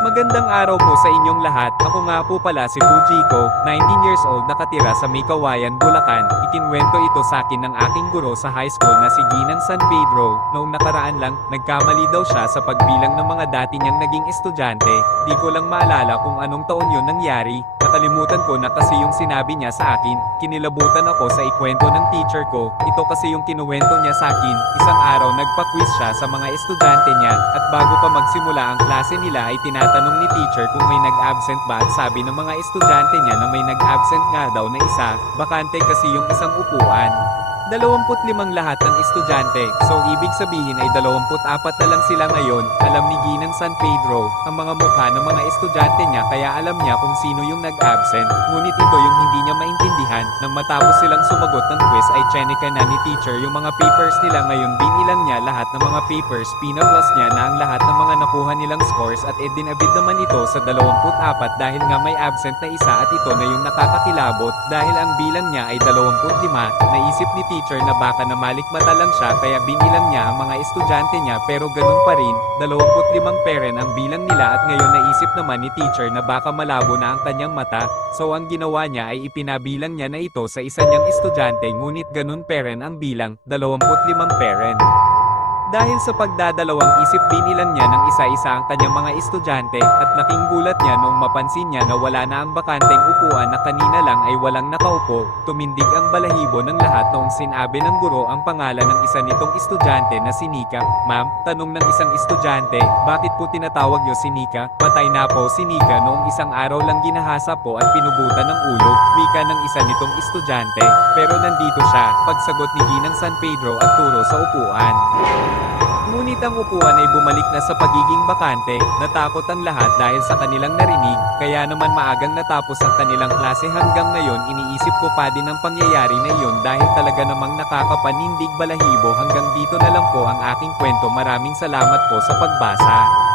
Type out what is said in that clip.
Magandang araw po sa inyong lahat. Ako nga po pala si Fujiko, 19 years old, nakatira sa May Kawayan, Bulacan. Ikinwento ito sa akin ng aking guro sa high school na si Ginang San Pedro. Noong nakaraan lang, nagkamali daw siya sa pagbilang ng mga dati niyang naging estudyante. Di ko lang maalala kung anong taon yun nangyari. Nakalimutan ko na kasi yung sinabi niya sa akin. Kinilabutan ako sa ikwento ng teacher ko. Ito kasi yung kinuwento niya sa akin. Isang araw nagpa-quiz siya sa mga estudyante niya, at bago pa magsimula ang klase nila ay tinatanong ni teacher kung may nag-absent ba, at sabi ng mga estudyante niya na may nag-absent nga daw na isa. Bakante kasi yung isang upuan. 25 lahat ng estudyante, so ibig sabihin ay 24 na lang sila ngayon. Alam ni Ginang San Pedro ang mga mukha ng mga estudyante niya, kaya alam niya kung sino yung nag-absent. Ngunit ito yung hindi niya maintindihan. Nang matapos silang sumagot ng quiz ay chenika na ni teacher yung mga papers nila. Ngayon binilang niya lahat ng mga papers, pina-plus niya na ang lahat ng mga nakuha nilang scores, at dinabid naman ito sa 24 dahil nga may absent na isa, at ito na yung nakakakilabot dahil ang bilang niya ay 25. Naisip ni teacher na baka namalikmata lang siya, kaya binilang niya ang mga estudyante niya, pero ganun pa rin, 25 peren ang bilang nila. At ngayon naisip naman ni teacher na baka malabo na ang kanyang mata, so ang ginawa niya ay ipinabilang niya na ito sa isa niyang estudyante, ngunit ganun peren ang bilang, 25 peren. Dahil sa pagdadalawang isip, binilang niya ng isa-isa ang kanyang mga estudyante, at laking gulat niya noong mapansin niya na wala na ang bakanteng upuan na kanina lang ay walang nakaupo. Tumindig ang balahibo ng lahat noong sinabi ng guro ang pangalan ng isa nitong estudyante na si Nika. "Ma'am," tanong ng isang estudyante, "bakit po tinatawag niyo si Nika?" "Patay na po si Nika noong isang araw lang ginahasa po at pinugutan ng ulo," wika ng isa nitong estudyante. "Pero nandito siya," pagsagot ni Ginang San Pedro at turo sa upuan. Ngunit ang upuan ay bumalik na sa pagiging bakante. Natakot ang lahat dahil sa kanilang narinig, kaya naman maagang natapos ang kanilang klase. Hanggang ngayon iniisip ko pa din ang pangyayari na iyon dahil talaga namang nakakapanindig balahibo. Hanggang dito na lang po ang aking kwento. Maraming salamat po sa pagbasa.